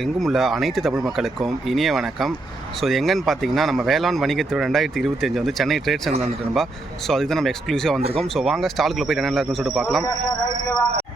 எங்கும் உள்ள அனைத்து தமிழ் மக்களுக்கும் இனிய வணக்கம். ஸோ இது எங்கன்னு பார்த்தீங்கன்னா நம்ம வேளாண் வணிகத்தில் ரெண்டாயிரத்தி இருபத்தஞ்சு வந்து சென்னை ட்ரேட் சென்டர் நடந்துட்டுருப்பா ஸோ அதுக்கு தான் நம்ம எக்ஸ்க்ளூசிவாக வந்திருக்கோம். ஸோ வாங்க ஸ்டாலுக்குள்ள போய் என்ன இருக்குன்னு சொல்லிட்டு பார்க்கலாம்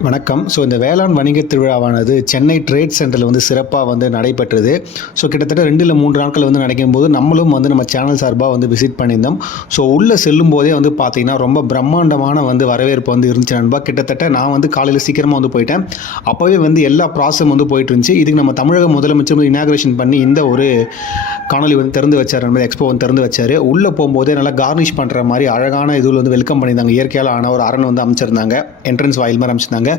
வணக்கம். ஸோ இந்த வேளாண் வணிக திருவிழாவானது சென்னை ட்ரேட் சென்டரில் வந்து சிறப்பாக வந்து நடைபெற்றது. ஸோ கிட்டத்தட்ட ரெண்டு இல்லை மூன்று நாட்கள் வந்து நடக்கும் போது நம்மளும் வந்து நம்ம சேனல் சார்பாக வந்து விசிட் பண்ணியிருந்தோம். ஸோ உள்ளே செல்லும் போதே வந்து பார்த்தீங்கன்னா ரொம்ப பிரம்மாண்டமான வந்து வரவேற்பு வந்து இருந்துச்சு நண்பா. கிட்டத்தட்ட நான் வந்து காலையில் சீக்கிரமாக வந்து போயிட்டேன். அப்போவே வந்து எல்லா ப்ராசஸும் வந்து போயிட்டு இருந்துச்சு. இதுக்கு நம்ம தமிழக முதலமைச்சர் வந்து இனாகிரேஷன் பண்ணி இந்த ஒரு காணொலி வந்து திறந்து வச்சார் நண்பர் எக்ஸ்போ வந்து திறந்து வச்சார். உள்ளே போகும்போதே நல்லா கார்னிஷ் பண்ணுற மாதிரி அழகான இதில் வந்து வெல்கம் பண்ணியிருந்தாங்க. இயற்கையால் ஆன ஒரு அரண் வந்து அமைச்சிருந்தாங்க. என்ட்ரன்ஸ் வாயில் மாதிரி அமைச்சிருந்தாங்க.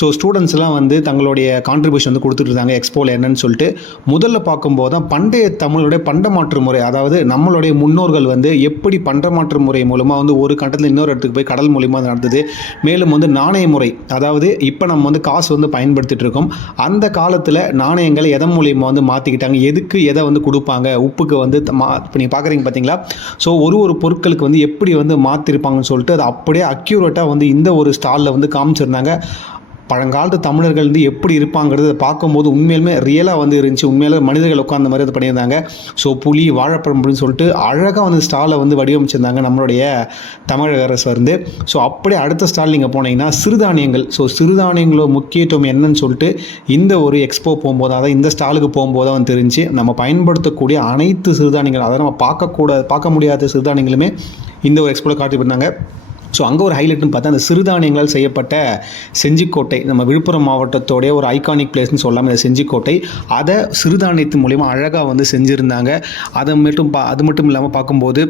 ஸோ ஸ்டூடெண்ட்ஸ்லாம் வந்து தங்களுடைய கான்ட்ரிபியூஷன் வந்து கொடுத்துட்டு இருந்தாங்க எக்ஸ்போவில் என்னன்னு சொல்லிட்டு. முதல்ல பார்க்கும்போது தான் பண்டைய தமிழுடைய பண்டமாற்று முறை அதாவது நம்மளுடைய முன்னோர்கள் வந்து எப்படி பண்டமாற்று முறை மூலமாக வந்து ஒரு கட்டத்தில் இன்னொரு இடத்துக்கு போய் கடல் மூலியமாக நடந்தது. மேலும் வந்து நாணய முறை அதாவது இப்போ நம்ம வந்து காசு வந்து பயன்படுத்திட்டு இருக்கோம். அந்த காலத்தில் நாணய எதன் மூலியமாக வந்து மாற்றிக்கிட்டாங்க எதுக்கு எதை வந்து கொடுப்பாங்க? உப்புக்கு வந்து த- மா இப்போ நீங்கள் பார்க்குறீங்க பார்த்தீங்களா ஸோ ஒரு ஒரு பொருட்களுக்கு வந்து எப்படி வந்து மாற்றிருப்பாங்கன்னு சொல்லிட்டு அது அப்படியே அக்யூரேட்டாக வந்து இந்த ஒரு ஸ்டாலில் வந்து காமிச்சிருந்தாங்க. பழங்காலத்து தமிழர்கள் வந்து எப்படி இருப்பாங்கிறது பார்க்கும்போது உண்மையிலுமே ரியலாக வந்து இருந்துச்சு. உண்மையில மனிதர்கள் உட்கார்ந்த மாதிரி அது பண்ணியிருந்தாங்க. ஸோ புலி வாழைப்பழம் அப்படின்னு சொல்லிட்டு அழகாக வந்து ஸ்டாலை வந்து வடிவமைச்சிருந்தாங்க நம்மளுடைய தமிழக அரசு வந்து. ஸோ அப்படியே அடுத்த ஸ்டால் நீங்கள் போனீங்கன்னா சிறுதானியங்கள். ஸோ சிறுதானியங்களோட முக்கியத்துவம் என்னன்னு சொல்லிட்டு இந்த ஒரு எக்ஸ்போ போகும்போது அதாவது இந்த ஸ்டாலுக்கு போகும்போது தான் வந்து தெரிஞ்சு நம்ம பயன்படுத்தக்கூடிய அனைத்து சிறுதானியங்கள் அதை நம்ம பார்க்கக்கூடாது பார்க்க முடியாத சிறுதானியங்களுமே இந்த ஒரு எக்ஸ்போவில் காட்டியிருந்தாங்க ஸோ அங்கே ஒரு ஹைலைட்னு பார்த்தா அந்த சிறுதானியங்களால் செய்யப்பட்ட செஞ்சிக்கோட்டை நம்ம விழுப்புரம் மாவட்டத்தோடைய ஒரு ஐகானிக் பிளேஸ்னு சொல்லாமல் இந்த செஞ்சிக்கோட்டை அதை சிறுதானியத்தின் மூலிமா அழகாக வந்து செஞ்சுருந்தாங்க. அதை மட்டும் பா அது மட்டும் இல்லாமல் பார்க்கும்போது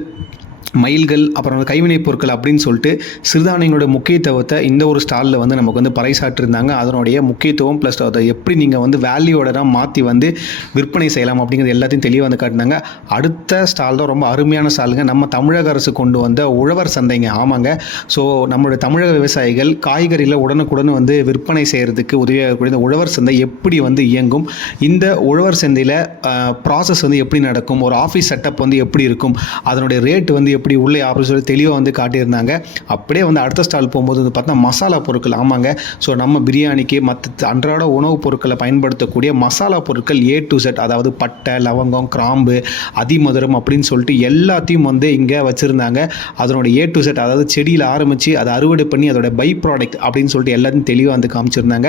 மயில்கள் அப்புறம் வந்து கைவினைப் பொருட்கள் அப்படின்னு சொல்லிட்டு சிறுதானியங்களோட முக்கியத்துவத்தை இந்த ஒரு ஸ்டாலில் வந்து நமக்கு வந்து பறைசாட்டிருந்தாங்க அதனுடைய முக்கியத்துவம் ப்ளஸ் அதை எப்படி நீங்கள் வந்து வேல்யூவோட மாற்றி வந்து விற்பனை செய்யலாம் அப்படிங்கிறது எல்லாத்தையும் தெளிவாக வந்து காட்டினாங்க. அடுத்த ஸ்டால் தான் ரொம்ப அருமையான ஸ்டாலுங்க நம்ம தமிழக அரசு கொண்டு வந்த உழவர் சந்தைங்க. ஆமாங்க. ஸோ நம்மளுடைய தமிழக விவசாயிகள் காய்கறிகளை உடனுக்குடன் வந்து விற்பனை செய்கிறதுக்கு உதவியாக இருக்கக்கூடிய இந்த உழவர் சந்தை எப்படி வந்து இயங்கும்? இந்த உழவர் சந்தையில் ப்ராசஸ் வந்து எப்படி நடக்கும்? ஒரு ஆஃபீஸ் செட்டப் வந்து எப்படி இருக்கும்? அதனுடைய ரேட் வந்து எப்படி உள்ளே அப்படின்னு சொல்லி தெளிவாக வந்து காட்டியிருந்தாங்க. அப்படியே வந்து அடுத்த ஸ்டால் போகும்போது வந்து பார்த்தா மசாலா பொருட்கள் ஆமாங்க. ஸோ நம்ம பிரியாணிக்கு மற்ற அன்றாட உணவுப் பொருட்களை பயன்படுத்தக்கூடிய மசாலா பொருட்கள் ஏ டு செட் அதாவது பட்டை லவங்கம் கிராம்பு அதிமதுரம் அப்படின்னு சொல்லிட்டு எல்லாத்தையும் வந்து இங்கே வச்சுருந்தாங்க. அதனோட ஏ டு செட் அதாவது செடியில் ஆரம்பித்து அதை அறுவடை பண்ணி அதோட பை ப்ராடக்ட் அப்படின்னு சொல்லிட்டு எல்லாத்தையும் தெளிவாக வந்து காமிச்சிருந்தாங்க.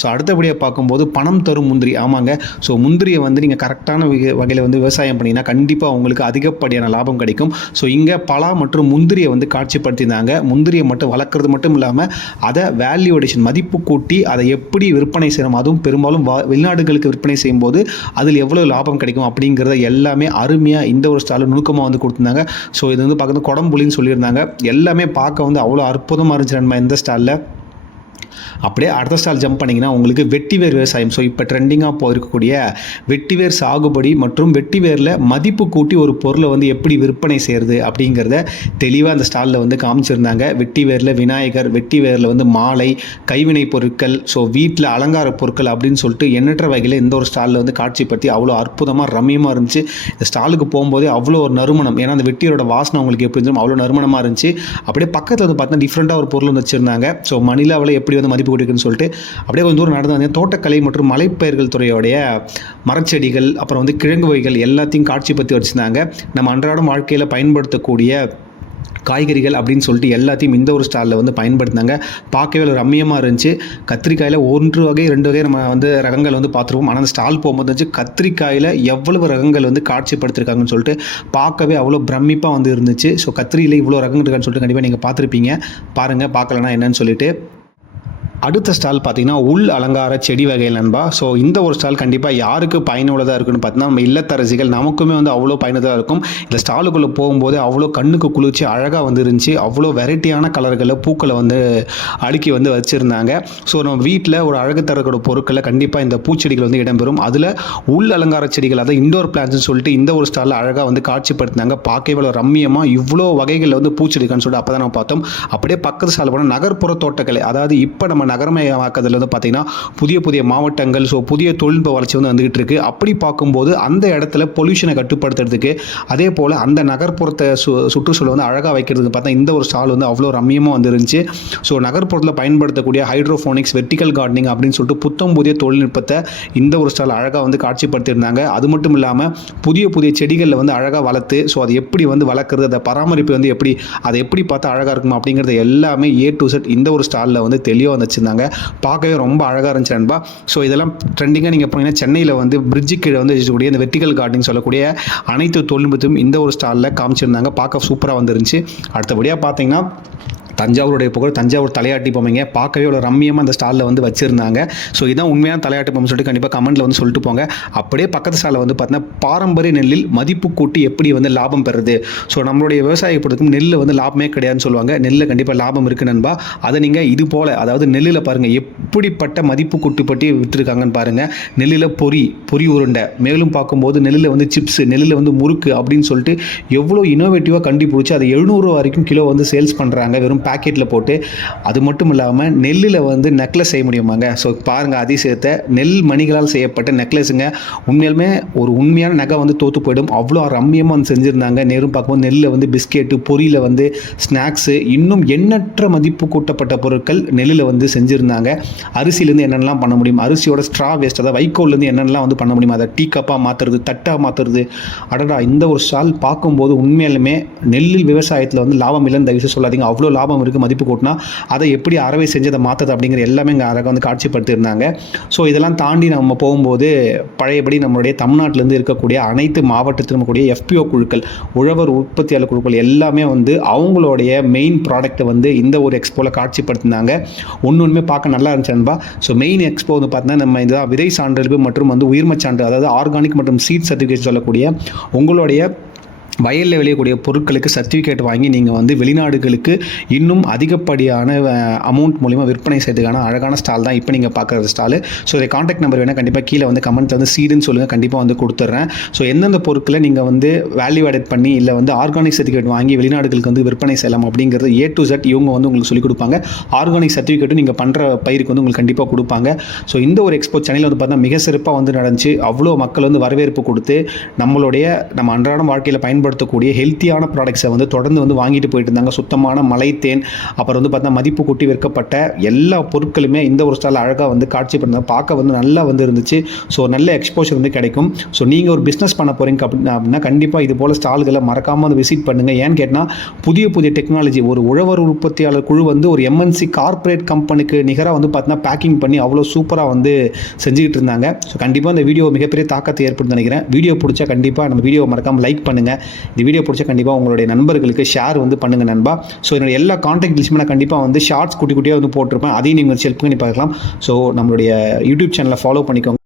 ஸோ அடுத்தபடியாக பார்க்கும்போது பணம் தரும் முந்திரி ஆமாங்க. ஸோ முந்திரியை வந்து நீங்கள் கரெக்டான வகையில் வந்து விவசாயம் பண்ணிங்கன்னா கண்டிப்பாக உங்களுக்கு அதிகப்படியான லாபம் கிடைக்கும். ஸோ இங்கே பலா மற்றும் முந்திரியை வந்து காட்சிப்படுத்தியிருந்தாங்க. முந்திரியை மட்டும் வளர்க்குறது மட்டும் இல்லாமல் அதை வேல்யூடேஷன் மதிப்பு கூட்டி அதை எப்படி விற்பனை செய்யணும் அதுவும் பெரும்பாலும் வெளிநாடுகளுக்கு விற்பனை செய்யும்போது அதில் எவ்வளோ லாபம் கிடைக்கும் அப்படிங்கிறத எல்லாமே அருமையாக இந்த ஒரு ஸ்டாலில் நுணுக்கமாக வந்து கொடுத்துருந்தாங்க. ஸோ இது வந்து பார்க்குறது குடம்புலின்னு சொல்லியிருந்தாங்க. எல்லாமே பார்க்க வந்து அவ்வளோ அற்புதமாக இருந்துச்சு நம்ம இந்த ஸ்டாலில் அப்படியே அடுத்த ஸ்டால் ஜம்ப் பண்ணிங்கன்னா உங்களுக்கு வெட்டிவேர் விவசாயம். ஸோ இப்போ ட்ரெண்டிங்காக போயிருக்கக்கூடிய வெட்டிவேர் சாகுபடி மற்றும் வெட்டிவேரில் மதிப்பு கூட்டி ஒரு பொருளை வந்து எப்படி விற்பனை செய்கிறது அப்படிங்கிறத தெளிவாக அந்த ஸ்டாலில் வந்து காமிச்சிருந்தாங்க. வெட்டிவேரில் விநாயகர் வெட்டிவேரில் வந்து மாலை கைவினை பொருட்கள் ஸோ வீட்டில் அலங்கார பொருட்கள் அப்படின்னு சொல்லிட்டு எண்ணற்ற வகையில் இந்த ஒரு ஸ்டாலில் வந்து காட்சிப்படுத்தி அவ்வளோ அற்புதமாக ரம்யமாக இருந்துச்சு. இந்த ஸ்டாலுக்கு போகும்போதே அவ்வளோ ஒரு நறுமணம். ஏன்னா அந்த வெட்டியரோட வாசனை உங்களுக்கு எப்படி இருந்தாலும் அவ்வளோ நறுமணமாக இருந்துச்சு. அப்படியே பக்கத்தில் வந்து பார்த்தீங்கன்னா டிஃப்ரெண்ட்டாக ஒரு பொருள் வந்து வச்சுருந்தாங்க. ஸோ மணிலாவில் எப்படி வந்து மதிப்பு கொடுக்குன்னு சொல்லிட்டு அப்படியே கொஞ்சம் தூரம் நடந்து வந்தேன். தோட்டக்கலை மற்றும் மலைப்பயிர்கள் துறையோடைய மரச்செடிகள் அப்புறம் வந்து கிழங்கு வகைகள் எல்லாத்தையும் காட்சிப்படுத்தி வச்சுருந்தாங்க. நம்ம அன்றாடம் வாழ்க்கையில் பயன்படுத்தக்கூடிய காய்கறிகள் அப்படின்னு சொல்லிட்டு எல்லாத்தையும் இந்த ஒரு ஸ்டாலில் வந்து பயன்படுத்தினாங்க. பார்க்கவே ஒரு ரம்மியமாக இருந்துச்சு. கத்திரிக்காயில் ஒன்று வகை ரெண்டு வகை நம்ம வந்து ரகங்கள் வந்து பார்த்துருவோம் ஆனால் அந்த ஸ்டால் போகும்போது வந்து கத்திரிக்காயில் எவ்வளவு ரகங்கள் வந்து காட்சிப்படுத்திருக்காங்கன்னு சொல்லிட்டு பார்க்கவே அவ்வளோ பிரமிப்பாக வந்து இருந்துச்சு. ஸோ கத்திரியில் இவ்வளோ ரகங்கள் இருக்கான்னு சொல்லிட்டு கண்டிப்பாக நீங்கள் பார்த்துருப்பீங்க. பாருங்கள் பார்க்கலன்னா என்னன்னு சொல்லிட்டு. அடுத்த ஸ்டால் பார்த்தீங்கன்னா உள் அலங்கார செடி வகைகள் நண்பா. ஸோ இந்த ஒரு ஸ்டால் கண்டிப்பாக யாருக்கு பயனுள்ளதாக இருக்குன்னு பார்த்தீங்கன்னா நம்ம இல்லத்தரசிகள் நமக்குமே வந்து அவ்வளோ பயனுள்ளதாக இருக்கும். இந்த ஸ்டாலுக்குள்ளே போகும்போது அவ்வளோ கண்ணுக்கு குளிர்ச்சி அழகாக வந்து இருந்துச்சு அவ்வளோ வெரைட்டியான கலர்களில் பூக்களை வந்து அடுக்கி வந்து வச்சுருந்தாங்க. ஸோ நம்ம வீட்டில் ஒரு அழகு தரக்கூடிய பொருட்களை கண்டிப்பாக இந்த பூச்செடிகள் வந்து இடம்பெறும். அதில் உள் அலங்கார செடிகள் அதாவது இண்டோர் பிளான்ஸ்னு சொல்லிட்டு இந்த ஒரு ஸ்டாலில் அழகாக வந்து காட்சிப்படுத்தினாங்க. பார்க்கவே இவ்வளோ ரம்மியமாக இவ்வளோ வகைகளில் வந்து பூச்செடிக்கான்னு சொல்லிட்டு அப்போ தான் நம்ம பார்த்தோம். அப்படியே பக்கத்து ஸ்டாலில் போனால் நகர்ப்புற தோட்டக்கலை. அதாவது இப்போ நம்ம நகரமயமாக்கத்தில் வந்து பார்த்திங்கன்னா புதிய புதிய மாவட்டங்கள் ஸோ புதிய தொழில்நுட்ப வளர்ச்சி வந்து வந்துகிட்டு இருக்கு. அப்படி பார்க்கும்போது அந்த இடத்துல பொல்யூஷனை கட்டுப்படுத்துறதுக்கு அதே போல் அந்த நகர்ப்புறத்தை சு சுற்றுச்சூழல் வந்து அழகாக வைக்கிறதுக்கு பார்த்தா இந்த ஒரு ஸ்டால் வந்து அவ்வளோ ரம்மியமாக வந்துருந்துச்சு. ஸோ நகர்ப்புறத்தில் பயன்படுத்தக்கூடிய ஹைட்ரோஃபோனிக்ஸ் வெர்டிக்கல் கார்டனிங் அப்படின்னு சொல்லிட்டு புத்தம் புதிய தொழில்நுட்பத்தை இந்த ஒரு ஸ்டால் அழகாக வந்து காட்சிப்படுத்தியிருந்தாங்க. அது மட்டும் இல்லாமல் புதிய புதிய செடிகளில் வந்து அழகாக வளர்த்து ஸோ அதை எப்படி வந்து வளர்க்குறது அதை பராமரிப்பு வந்து எப்படி அதை எப்படி பார்த்தா அழகாக இருக்குமா அப்படிங்கிறது எல்லாமே ஏ டு செட் இந்த ஒரு ஸ்டாலில் வந்து தெளிவாக வந்துச்சு. வச்சுருந்தாங்க. பார்க்கவே ரொம்ப அழகாக இருந்துச்சு நண்பா. ஸோ இதெல்லாம் ட்ரெண்டிங்காக நீங்கள் போனீங்கன்னா சென்னையில் வந்து பிரிட்ஜு கீழே வந்து வச்சுக்கூடிய இந்த வெர்டிகல் கார்டன் சொல்லக்கூடிய அனைத்து தொழில்நுட்பத்தையும் இந்த ஒரு ஸ்டாலில் காமிச்சிருந்தாங்க. பார்க்க சூப்பராக வந்துருந்துச்சு. அடுத்தபடியாக பார்த்தீங்கன்னா தஞ்சாவூருடைய புகழ் தஞ்சாவூர் தலையாட்டி பொம்மைங்க. பார்க்கவே அவ்வளோ ரம்மியமாக அந்த ஸ்டாலில் வந்து வச்சுருந்தாங்க. ஸோ இதான் உண்மையான தலையாட்டி பொம்மை சொல்லிட்டு கண்டிப்பாக கமெண்ட்டில் வந்து சொல்லிட்டு போங்க. அப்படியே பக்கத்து ஸ்டாலில் வந்து பார்த்தீங்கன்னா பாரம்பரிய நெல்லில் மதிப்பு கூட்டி எப்படி வந்து லாபம் பெறுது ஸோ நம்மளுடைய விவசாய பொறுத்துக்கும் நெல்லில் வந்து லாபமே கிடையாதுன்னு சொல்லுவாங்க. நெல்லில் கண்டிப்பாக லாபம் இருக்குது நண்பா. அதை நீங்கள் இது போல் அதாவது நெல்லில் பாருங்கள் எப்படிப்பட்ட மதிப்பு கூட்டுப்பட்டி விட்டுருக்காங்கன்னு பாருங்கள் நெல்லில் பொரி பொரி உருண்டை. மேலும் பார்க்கும்போது நெல்லில் வந்து சிப்ஸ் நெல்லில் வந்து முறுக்கு அப்படின்னு சொல்லிட்டு எவ்வளோ இனோவேட்டிவாக கண்டுபிடிச்சி அதை எழுநூறு வரைக்கும் கிலோ வந்து சேல்ஸ் பண்ணுறாங்க வெறும் பேக்கெட்டில் போட்டு அது மட்டும் இல்லாமல் நெல்லில் வந்து நெக்லஸ் செய்ய முடியுமாங்க? ஸோ பாருங்கள் அதிசயத்தை. நெல் மணிகளால் செய்யப்பட்ட நெக்லஸுங்க உண்மையிலுமே ஒரு உண்மையான நகை வந்து தோற்று போயிடும். அவ்வளோ ரம்மியமாக வந்து செஞ்சுருந்தாங்க. நேரும் பார்க்கும்போது நெல்லில் வந்து பிஸ்கெட்டு பொரியில் வந்து ஸ்நாக்ஸு இன்னும் எண்ணற்ற மதிப்பு கூட்டப்பட்ட பொருட்கள் நெல்லில் வந்து செஞ்சுருந்தாங்க. அரிசியிலேருந்து என்னென்னலாம் பண்ண முடியும்? அரிசியோட ஸ்ட்ரா வேஸ்ட் அதாவது வைக்கோல்லேருந்து என்னென்னலாம் வந்து பண்ண முடியும்? அதை டீ கப்பாக மாற்றுறது தட்டாக மாற்றுறது அடடா இந்த ஒரு ஸ்டால் பார்க்கும்போது உண்மையாலுமே நெல்லில் விவசாயத்தில் வந்து லாபம் இல்லைன்னு தயவு சொல்லாதீங்க. அவ்வளோ லாபம் இருக்குது மதிப்பு கூட்டினா அதை எப்படி அறவை செஞ்சு அதை மாற்றுறது அப்படிங்கிற எல்லாமே இங்கே அழகாக வந்து காட்சிப்படுத்தியிருந்தாங்க. ஸோ இதெல்லாம் தாண்டி நம்ம போகும்போது பழையபடி நம்மளுடைய தமிழ்நாட்டிலேருந்து இருக்கக்கூடிய அனைத்து மாவட்டத்திலும் கூடிய எஃபிஓ குழுக்கள் உழவர் உற்பத்தியாளர் குழுக்கள் எல்லாமே வந்து அவங்களுடைய மெயின் ப்ராடக்ட்டை வந்து இந்த ஒரு எக்ஸ்போவில் காட்சிப்படுத்தினாங்க. ஒன்று ஒன்றுமே பார்க்க நல்லா இருந்துச்சு அன்பா ஸோ மெயின் எக்ஸ்போ வந்து பார்த்தீங்கன்னா நம்ம இதுதான் விதை சான்றிதழ் மற்றும் வந்து உயிர்மச் சான்று அதாவது ஆர்கானிக் மற்றும் சீட் சர்டிஃபிகேட் சொல்லக்கூடிய உங்களுடைய வயலில் விளையக்கூடிய பொருட்களுக்கு சர்டிஃபிகேட் வாங்கி நீங்கள் வந்து வெளிநாடுகளுக்கு இன்னும் அதிகப்படியான அமௌண்ட் மூலிமா விற்பனை செய்யறதுக்கான அழகான ஸ்டால் தான் இப்போ நீங்கள் பார்க்குற ஸ்டால் ஸோ இதை காண்டாக்ட் நம்பர் வேணால் கண்டிப்பாக கீழே வந்து கமெண்ட் வந்து சீடுன்னு சொல்லுங்கள் கண்டிப்பாக வந்து கொடுத்துட்றேன் ஸோ எந்தெந்த பொருட்களை நீங்கள் வந்து வேல்யூ ஆடட் பண்ணி இல்லை வந்து ஆர்கானிக் சர்டிஃபிகேட் வாங்கி வெளிநாடுகளுக்கு வந்து விற்பனை செய்யலாம் அப்படிங்கிறது ஏ டு ஜெட் இவங்க வந்து உங்களுக்கு சொல்லிக் கொடுப்பாங்க. ஆர்கானிக் சர்டிஃபிகேட்டும் நீங்கள் பண்ணுற பயிருக்கு வந்து உங்களுக்கு கண்டிப்பாக கொடுப்பாங்க. ஸோ இந்த ஒரு எக்ஸ்போ சென்னையில் வந்து பார்த்தா மிக சிறப்பாக வந்து நடந்துச்சு. அவ்வளோ மக்கள் வந்து வரவேற்பு கொடுத்து நம்மளுடைய நம்ம அன்றாடம் வாழ்க்கையில் பயன்படுத்த பயன்படுத்தக்கூடிய ஹெல்த்தியான ப்ராடக்ட்ஸை வந்து தொடர்ந்து வந்து வாங்கிட்டு போயிட்டு இருந்தாங்க. சுத்தமான மலை தேன் அப்புறம் வந்து பார்த்தா மதிப்பு கூட்டி விற்கப்பட்ட எல்லா பொருட்களுமே இந்த ஒரு ஸ்டால் அழகாக வந்து காட்சி பண்ணாங்க பார்க்க வந்து நல்லா வந்து இருந்துச்சு. ஸோ நல்ல எக்ஸ்போஷர் வந்து கிடைக்கும். ஸோ நீங்கள் ஒரு பிஸ்னஸ் பண்ண போகிறீங்க அப்படின்னா கண்டிப்பாக இது போல் ஸ்டால்களை மறக்காமல் வந்து விசிட் பண்ணுங்கள் ஏன்னு கேட்டால் புதிய புதிய டெக்னாலஜி ஒரு உழவர் உற்பத்தியாளர் குழு வந்து ஒரு எம்என்சி கார்ப்பரேட் கம்பெனிக்கு நிகராக வந்து பார்த்தீங்கன்னா பேக்கிங் பண்ணி அவ்வளோ சூப்பராக வந்து செஞ்சுக்கிட்டு இருந்தாங்க. ஸோ கண்டிப்பாக இந்த வீடியோ மிகப்பெரிய தாக்கத்தை ஏற்படுத்தி நினைக்கிறேன். வீடியோ பிடிச்சா கண்டிப்பாக நம்ம வீடியோ மறக்காமல் லைக் பண்ணுங்கள் இந்த வீடியோ பிடிச்ச கண்டிப்பாக உங்களுடைய நண்பர்களுக்கு ஷேர் வந்து பண்ணுங்கள் நண்பா. ஸோ என்னுடைய எல்லா காண்டாக்ட் லிஸ்ட்டுமே நான் கண்டிப்பாக வந்து ஷார்ட்ஸ் குட்டி குட்டியாக வந்து போட்டிருப்பேன். அதையும் நீங்கள் செக் பண்ணி பார்க்கலாம். ஸோ நம்மளுடைய யூடியூப் சேனலை ஃபாலோ பண்ணிக்கோங்க.